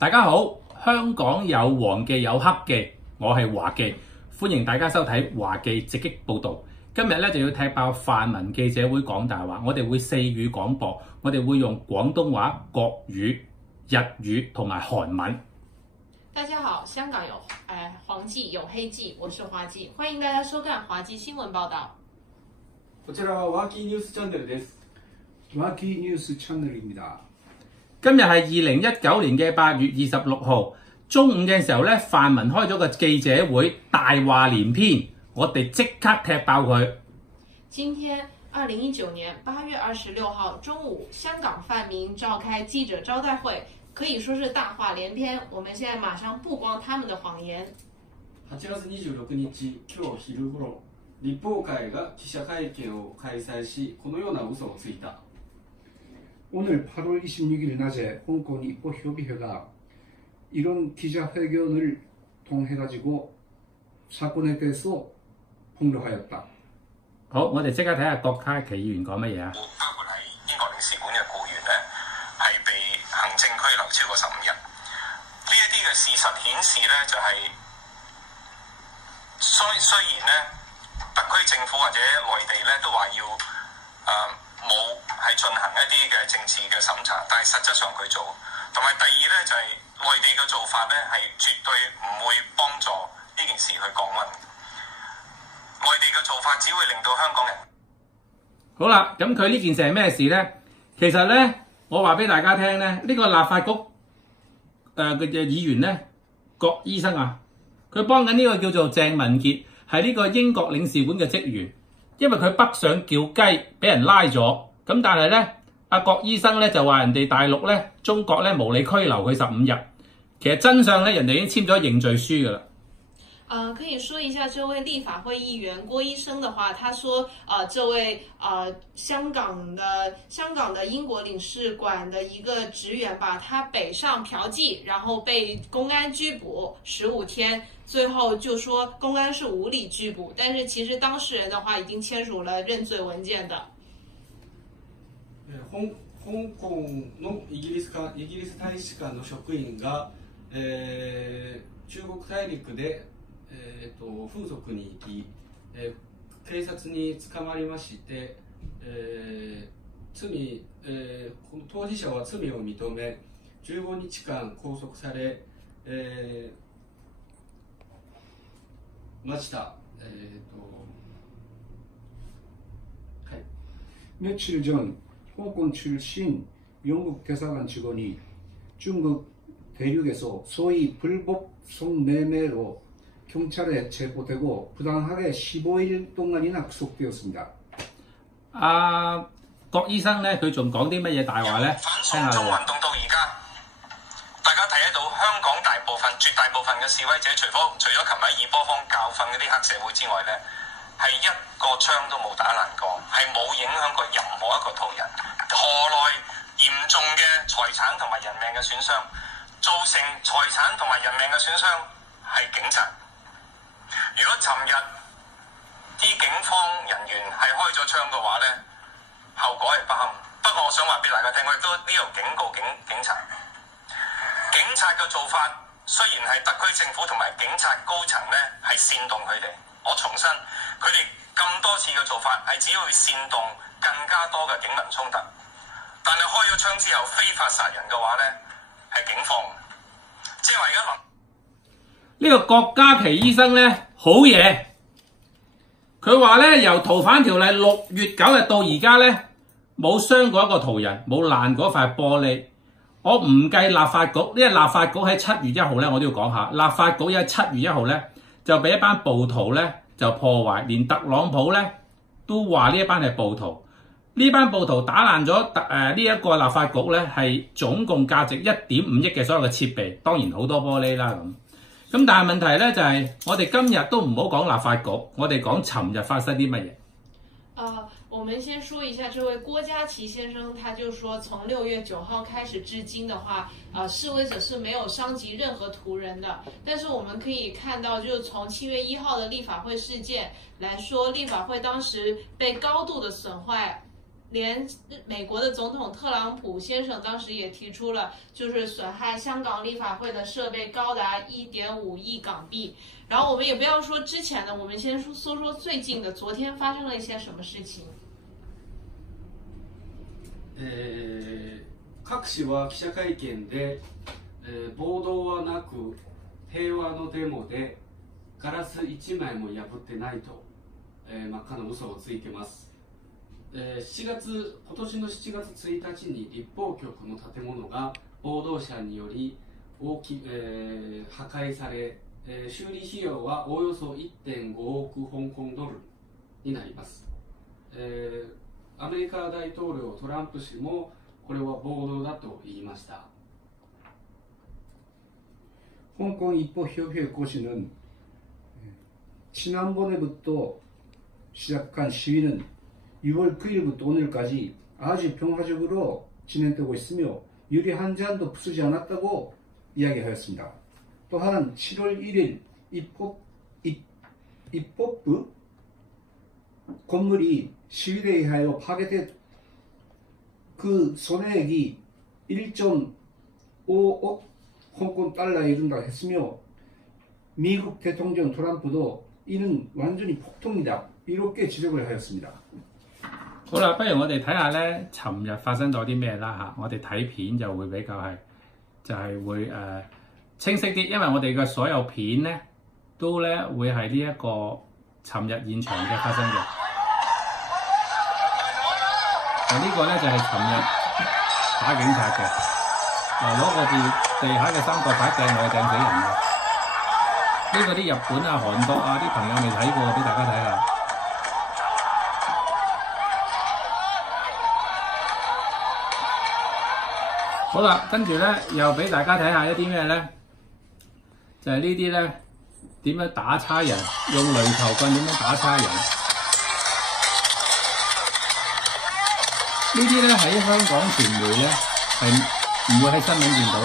大家好，香港有黃記有黑記，我係華記，歡迎大家收睇華記直擊報導。今日咧就要踢爆泛民記者會講大話，我哋會4語廣播，我哋會用廣東話、國語、日語同埋韓文。大家好，香港有黃記有黑記，我是華記，歡迎大家收看華記新聞報道。こちらは華記ニュースチャンネルです。華記ニュースチャンネル입니다。今日係2019年嘅8月26號中午嘅時候咧，泛民開咗個記者會，大話連篇，我哋即刻踢爆佢。今天2019年8月26號中午，香港泛民召開記者招待會，可以說是大話連篇。我們現在馬上曝光他們的謊言。8月26日、今日昼頃、立法會が記者会見を開催し、このような嘘をついた。오늘 8월 26일 낮에 홍콩 입법협의회가 이런 기자회견을 통해가지고 사건에 대해서 폭로하였다。好，我哋即刻睇下郭家麒議員講乜嘢啊？包括係英國領事館嘅僱員咧，係被行政拘留超過15日。呢一啲嘅事實顯示咧，就係雖然咧，特區政府或者內地咧都話要冇係進行一啲嘅政治嘅審查，但係實質上佢做。同埋第二咧就係內地嘅做法咧係絕對唔會幫助呢件事去降溫。內地嘅做法只會令到香港人。好啦，咁佢呢件事係咩事呢？其實呢，我話俾大家聽呢，呢個立法局嘅議員呢，郭醫生啊，佢幫緊呢個叫做鄭文傑，係呢個英國領事館嘅職員，因為佢北上叫雞，俾人拉咗。咁但係呢，阿郭醫生呢就話人哋大陸呢，中國呢無理拘留佢15日。其實真相呢，人哋已經簽咗認罪書㗎啦。可以說一下這位立法會議員郭醫生的話，他說，這位香港的英國領事館的一個職員吧，他北上嫖妓，然後被公安拘捕15天，最後就說公安是無理拘捕，但是其實當事人的話已經簽署了認罪文件的。香港のイギリス大使館の職員が、中國大陸で風俗に行き、警察に捕まりまして、当事者は罪を認め15日間拘束され、ました。며칠 전 홍콩 출신 영국 대사관 직원이 중국 대륙에서 소위 불법 성매매로 경찰에 체포되고 부당하게 15일 동안이나 구속되었습니다。郭醫生咧，佢仲講啲乜嘢大話咧？聽下啦。反送中運動到而家，大家睇得到香港絕大部分嘅示威者，除咗琴日二波坊教訓嗰啲黑社會之外咧，係一個槍都冇打爛過，係冇影響過任何一個途人。何來嚴重嘅財產同埋人命嘅損傷？造成財產同埋人命嘅損傷係警察。如果尋日啲警方人員係開咗槍嘅話咧，後果係不堪。不過我想話俾大家聽，我亦都呢度警告警察，警察嘅做法雖然係特區政府同埋警察高層咧係煽動佢哋，我重申佢哋咁多次嘅做法係只會煽動更加多嘅警民衝突，但係開咗槍之後非法殺人嘅話咧係警方，即係話而家呢個郭家麒醫生咧好嘢，佢話咧由逃犯條例6月9日到而家咧冇傷過一個途人，冇爛過塊玻璃。我唔計立法局，因為立法局喺7月1號咧，我都要講下，立法局喺7月1號咧就俾一班暴徒咧就破壞，連特朗普咧都話呢一班係暴徒。呢班暴徒打爛咗呢一個立法局咧係總共價值1.5億嘅所有嘅設備，當然好多玻璃啦咁。咁但係問題咧就係、我哋今日都唔好講立法局，我哋講尋日發生啲乜嘢。我們先說一下這位郭家麒先生，他就說從6月9號開始至今的話，示威者是沒有傷及任何途人的。但是我們可以看到，就是從7月1號的立法會事件來說，立法會當時被高度的損壞。连美国的总统特朗普先生当时也提出了，就是损害香港立法会的设备高达1.5亿港币。然后我们也不要说之前的，我们先说最近的，昨天发生了一些什么事情。各紙は記者会見で、暴動はなく平和のデモでガラス1枚も破ってないと、真っ赤な嘘をついてます。今年の7月1日に立法局の建物が暴動者により破壊され、修理費用はおよそ 1.5 億香港ドルになります。アメリカ大統領トランプ氏もこれは暴動だと言いました。홍콩입법협의회 고시는 지난번에부터 시작한 시위는 6월 9일부터 오늘까지 아주 평화적으로 진행되고 있으며 유리 한 잔도 부수지 않았다고 이야기하였습니다. 또한 7월 1일 입법부 건물이 시위에 의하여 파괴된 그 손해액이 1.5억 홍콩 달러에 이른다고 했으며 미국 대통령 트럼프도 이는 완전히 폭동이다 이렇게 지적을 하였습니다. 好啦，不如我哋睇下咧，尋日發生咗啲咩啦嚇。我哋睇片就會比較係會清晰啲，因為我哋嘅所有片咧都咧會係呢一個尋日現場嘅發生嘅。呢個咧就係尋日打警察嘅，攞個地下嘅三角牌掟落去掟死人嘅。呢個啲日本啊、韓國啊啲朋友未睇過，俾大家睇下。好啦，跟住咧又俾大家睇下一啲咩咧，就係呢啲咧點樣打差人，用雷球棍點樣打差人。呢啲咧喺香港傳媒咧係唔會喺新聞見到嘅，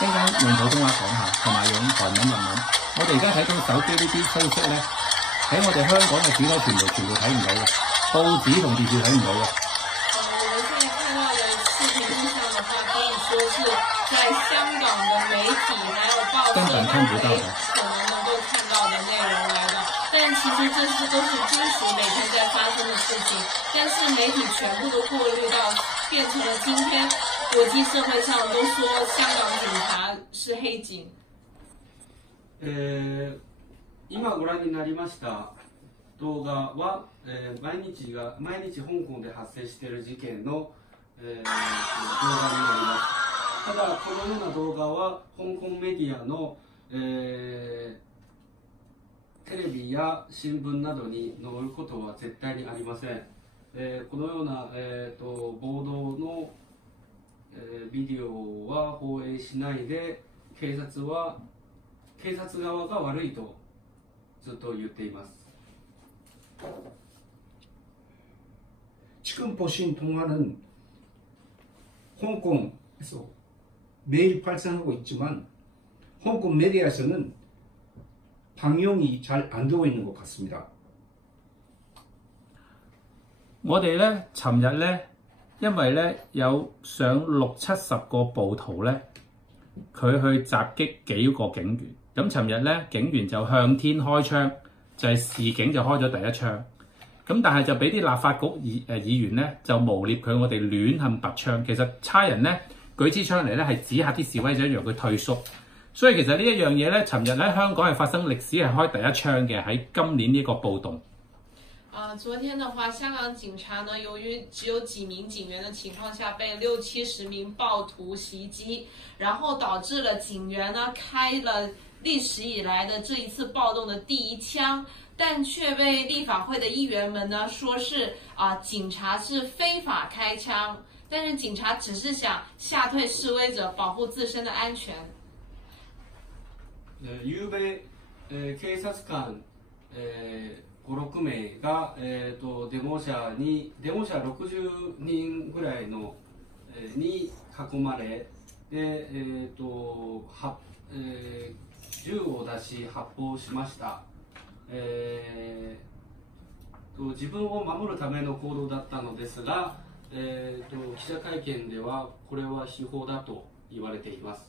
一陣間用普通話講下，同埋用韓文日文。我哋而家睇到手機呢啲消息咧，喺我哋香港嘅主流傳媒全部睇唔到嘅，報紙同電視睇唔到嘅。在香港的媒体还有报社上可能能够看到的内容来的，但其实这些都是真实每天在发生的事情，但是媒体全部都过滤到，变成了今天国际社会上都说香港警察是黑警。今ご覧になりました動画は、毎日香港で発生している事件の、動画になります。ただこのような動画は香港メディアの、テレビや新聞などに載ることは絶対にありません。このような、暴動の、ビデオは放映しないで警察側が悪いとずっと言っています。 지금 보신 동화는 홍콩에서 매일 발생하고 있지만 홍콩 메디아에서는 방영이 잘 안 되고 있는 것 같습니다. 我哋咧，尋日咧，因為咧有上60-70個暴徒咧，佢去襲擊幾個警員。咁尋日咧，警員就向天開槍，就係示警就開咗第一槍。咁但係就俾啲立法局議員咧就誣蔑佢我哋亂咁拔槍。其實差人咧舉支槍嚟咧係指嚇啲示威者，讓佢退縮。所以其實呢一樣嘢咧，尋日咧香港係發生歷史係開第一槍嘅喺今年呢個暴動。昨天的話，香港警察呢，由於只有幾名警員的情況下，被60-70名暴徒襲擊，然後導致了警員呢開了歷史以來的這一次暴動的第一槍，但卻被立法會的議員們呢說是警察是非法開槍，但是警察只是想嚇退示威者，保護自身的安全。昨べ、警察官、5、6名が、デモ車60人ぐらいの、に囲まれで、銃を出し発砲しました。自分を守るための行動だったのですが、記者会見ではこれは非法だと言われています。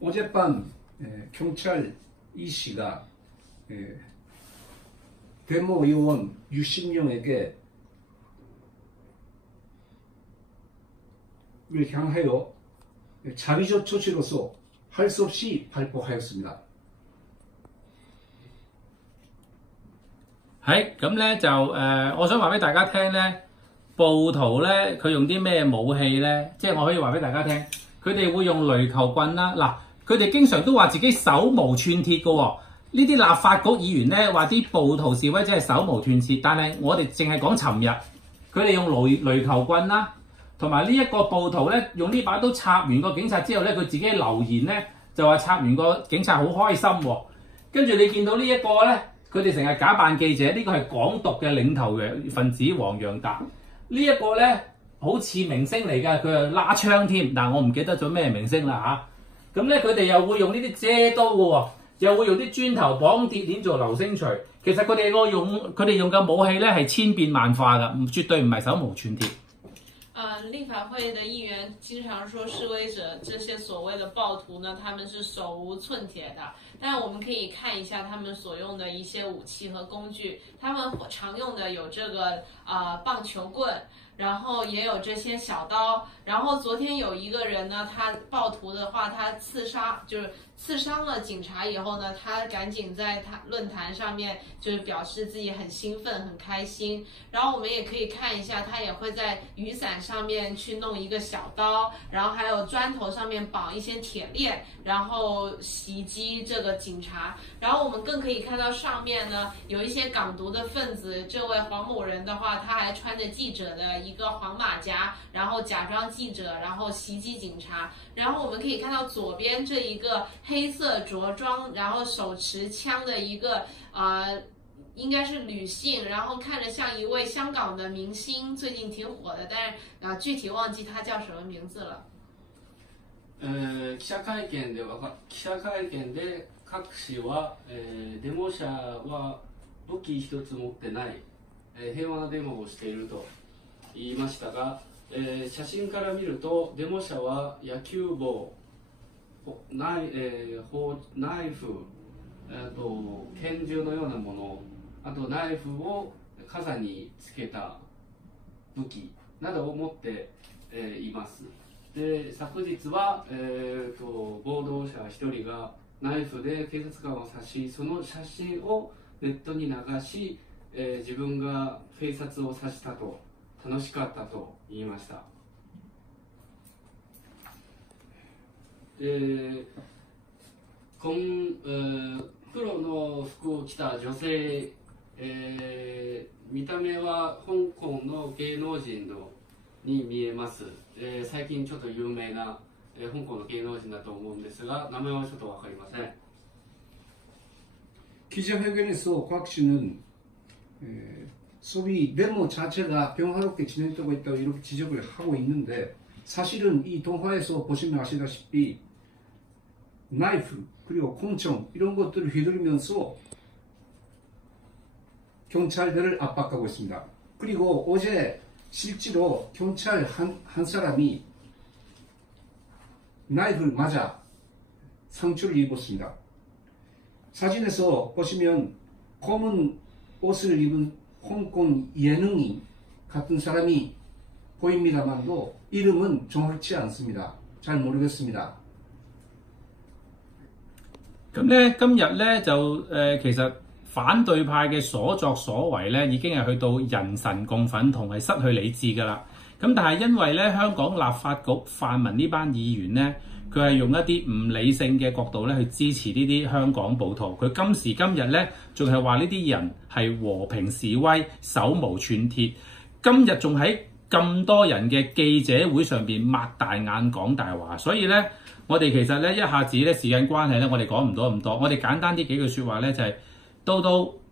어젯밤 경찰 이 씨가 데모 의원 60명에게 를 향하여 자비적 조치로서 할 수 없이 발표하였습니다. 係咁咧就我想話俾大家聽咧，暴徒咧佢用啲咩武器咧？即係我可以話俾大家聽，佢哋會用壘球棍啦。嗱，佢哋經常都話自己手無寸鐵嘅喎。呢啲立法局議員咧話啲暴徒示威者係手無寸鐵，但係我哋淨係講尋日，佢哋用壘球棍啦，同埋呢一個暴徒咧用呢把刀插完個警察之後咧，佢自己留言咧就話插完個警察好開心喎。跟住你見到呢一個咧。 佢哋成日假扮記者，呢個係港獨嘅領頭嘅分子黃洋達。呢一個咧好似明星嚟㗎，佢又拉槍添，但我唔記得咗咩明星啦嚇。咁咧佢哋又會用呢啲遮刀嘅喎，又會用啲磚頭綁鐵鏈做流星錘。其實佢哋用嘅武器咧係千變萬化㗎，絕對唔係手無寸鐵。 立法会的议员经常说示威者这些所谓的暴徒呢，他们是手无寸铁的。但我们可以看一下他们所用的一些武器和工具，他们常用的有这个棒球棍，然后也有这些小刀。然后昨天有一个人呢，他暴徒的话，他刺伤了警察以后呢，他赶紧在他论坛上面就是表示自己很兴奋、很开心。然后我们也可以看一下，他也会在雨伞上面去弄一个小刀，然后还有砖头上面绑一些铁链，然后袭击这个警察。然后我们更可以看到上面呢有一些港独的分子，这位黄某人的话，他还穿着记者的一个黄马甲，然后假装记者，然后袭击警察。然后我们可以看到左边这一个黑色着装，然后手持枪的一个应该是女性，然后看着像一位香港的明星，最近挺火的，但是具体忘记她叫什么名字了。記者会見で各紙は、デモ者は武器一つ持ってない、平和なデモをしていると言いましたが、写真から見るとデモ者は野球帽、ナイフ、あと拳銃のようなもの、あとナイフを傘につけた武器などを持っています。で昨日は、暴動者1人がナイフで警察官を刺し、その写真をネットに流し、自分が警察を刺したと、楽しかったと言いました。黒の服を着た女性、見た目は香港の芸能人に見えます。最近ちょっと有名な、香港の芸能人だと思うんですが、名前はちょっと分かりません。 기자회견에서 곽 씨는 소위 데모 자체가 평화롭게 진행되고 있다고 이렇게 지적을 하고 있는데, 사실은 이 동화에서 보시면 아시다시피 나이프 그리고 콩총 이런 것들을 휘두르면서 경찰들을 압박하고 있습니다. 그리고 어제 실제로 경찰 한 사람이 나이프를 맞아 상처를 입었습니다. 사진에서 보시면 검은 옷을 입은 홍콩 예능인 같은 사람이 보입니다만도 이름은 정확치 않습니다. 잘 모르겠습니다. 咁咧，今日咧就其實反對派嘅所作所為咧，已經係去到人神共憤同係失去理智㗎啦。咁但係因為咧香港立法局泛民呢班議員咧，佢係用一啲唔理性嘅角度咧去支持呢啲香港暴徒。佢今時今日咧仲係話呢啲人係和平示威、手無寸鐵。今日仲喺咁多人嘅記者會上邊擘大眼講大話，所以咧我哋其實咧一下子咧時間關係咧，我哋講唔到咁多。我哋簡單啲幾句説話咧，就係到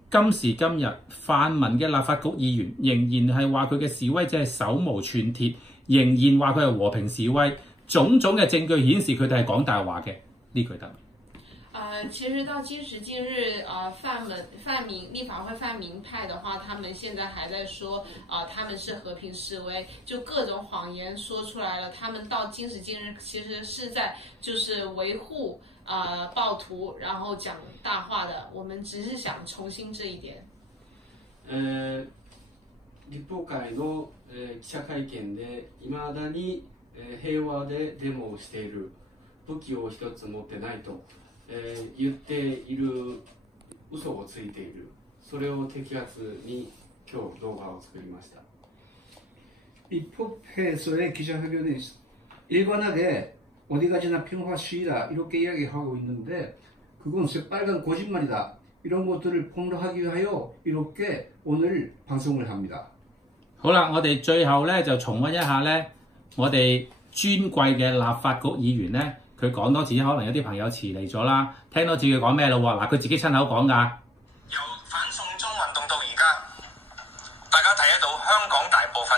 今時今日，泛民嘅立法局議員仍然係話佢嘅示威者係手無寸鐵，仍然話佢係和平示威。種種嘅證據顯示佢哋係講大話嘅，呢句得。其实到今时今日，立法会泛民派的话，他们现在还在说，他们是和平示威，就各种谎言说出来了。他们到今时今日其实是在就是维護暴徒，然後講大話的。我們只是想重申這一點。立法会の、記者会見でいまだに、平和でデモをしている、武器を一つ持ってないと、言っている、嘘をついている、それを摘発に今日動画を作りました。 입법회에서의 기자회견에 일관하게 어디 가지나 평화 시위다 이렇게 이야기하고 있는데 그건 새빨간 거짓말이다. 이런 것들을 폭로하기 위하여 이렇게 오늘 방송을 합니다. 好啦，我哋最後咧就重溫一下咧，我哋尊貴嘅立法局議員咧，佢講多次，可能有啲朋友遲嚟咗啦，聽多次佢講咩咯喎？嗱，佢自己親口講㗎。由反送中運動到而家，大家睇得到香港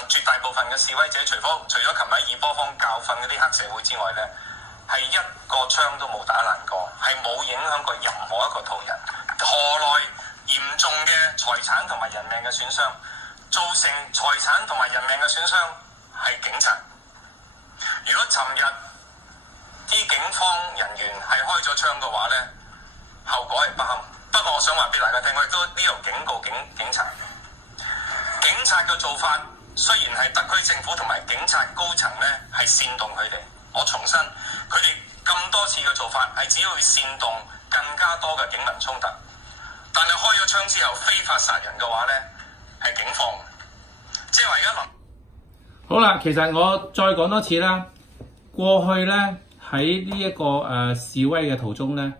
絕大部分嘅示威者，除咗琴日二波坊教訓嗰啲黑社會之外咧，係一個槍都冇打爛過，係冇影響過任何一個途人。何來嚴重嘅財產同埋人命嘅損傷？造成財產同埋人命嘅損傷係警察。如果尋日啲警方人員係開咗槍嘅話咧，後果係不堪。不過我想話俾大家聽，我亦都呢度警告警察，警察嘅做法雖然係特區政府同埋警察高層咧係煽動佢哋，我重申佢哋咁多次嘅做法係只會煽動更加多嘅警民衝突，但係開咗槍之後非法殺人嘅話咧係警方，即係話而家好啦，其實我再講多次啦，過去咧喺呢一個示威嘅途中咧，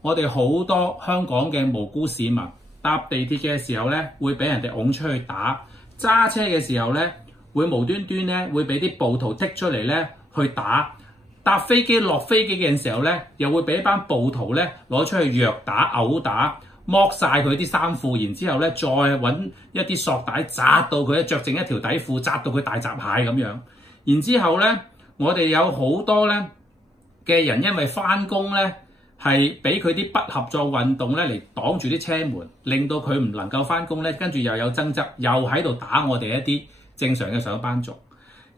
我哋好多香港嘅無辜市民搭地鐵嘅時候咧，會俾人哋擁出去打；揸車嘅時候咧，會無端端咧會俾啲暴徒剔出嚟咧去打；搭飛機落飛機嘅時候咧，又會俾一班暴徒咧攞出去虐打、毆打。剝晒佢啲衫褲，然之後咧再揾一啲索帶紮到佢着剩一條底褲，紮到佢大閘蟹咁樣。然之後咧，我哋有好多咧嘅人因為翻工咧係俾佢啲不合作運動咧嚟擋住啲車門，令到佢唔能夠翻工咧，跟住又有爭執，又喺度打我哋一啲正常嘅上班族。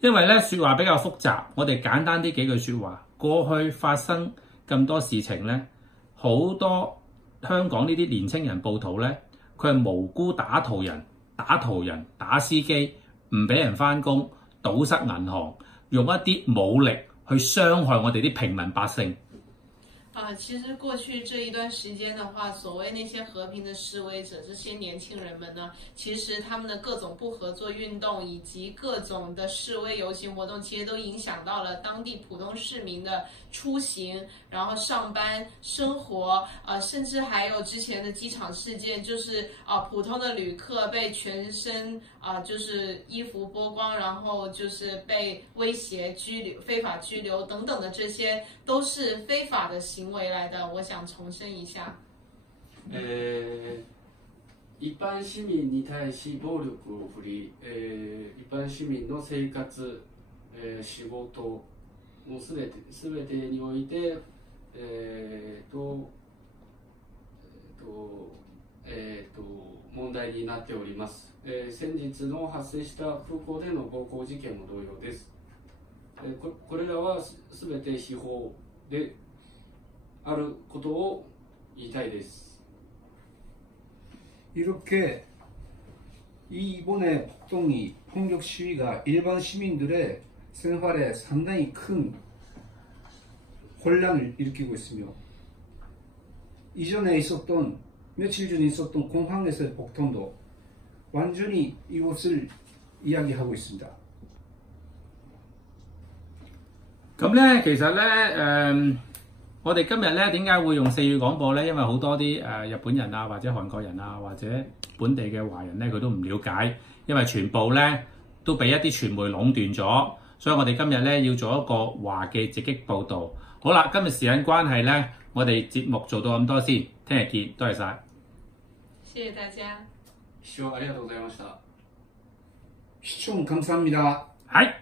因為咧説話比較複雜，我哋簡單啲幾句説話。過去發生咁多事情咧，好多香港呢啲年青人暴徒咧，佢係無辜打途人、打司機，唔俾人翻工，堵塞銀行，用一啲武力去傷害我哋啲平民百姓。其實過去這一段時間的話，所謂那些和平的示威者，這些年輕人們呢，其實他們的各種不合作運動以及各種的示威遊行活動，其實都影響到了當地普通市民的出行，然後上班、生活，甚至還有之前的機場事件，就是普通的旅客被全身就是衣服剝光，然後就是被威脅拘留、非法拘留等等的，這些都是非法的行為來的。我想重申一下。一般市民に対し暴力を振り、一般市民の生活、仕事もすべてにおいて、問題になっております。先日の発生した空港での暴行事件も同様です。これらはすべて非法であることを言いたいです。 이렇게 이번에 폭동이 폭력 시위가 일반 시민들의 생활에 상당히 큰 혼란을 일으키고 있으며 이전에 있었던 며칠 전에 있었던 공항에서의 폭동도 완전히 이것을 이야기하고 있습니다. 咁咧，其實咧，我哋今日咧點解會用4語廣播咧？因為好多啲日本人啊，或者韓國人啊，或者本地嘅華人咧，佢都唔了解，因為全部咧都俾一啲傳媒壟斷咗，所以我哋今日咧要做一個華記直擊報導。好啦，今日時間關係咧，我哋節目做到咁多先，聽日見，多謝晒。謝謝大家。視聴ありがとうございました。시청 감사합니다. 係。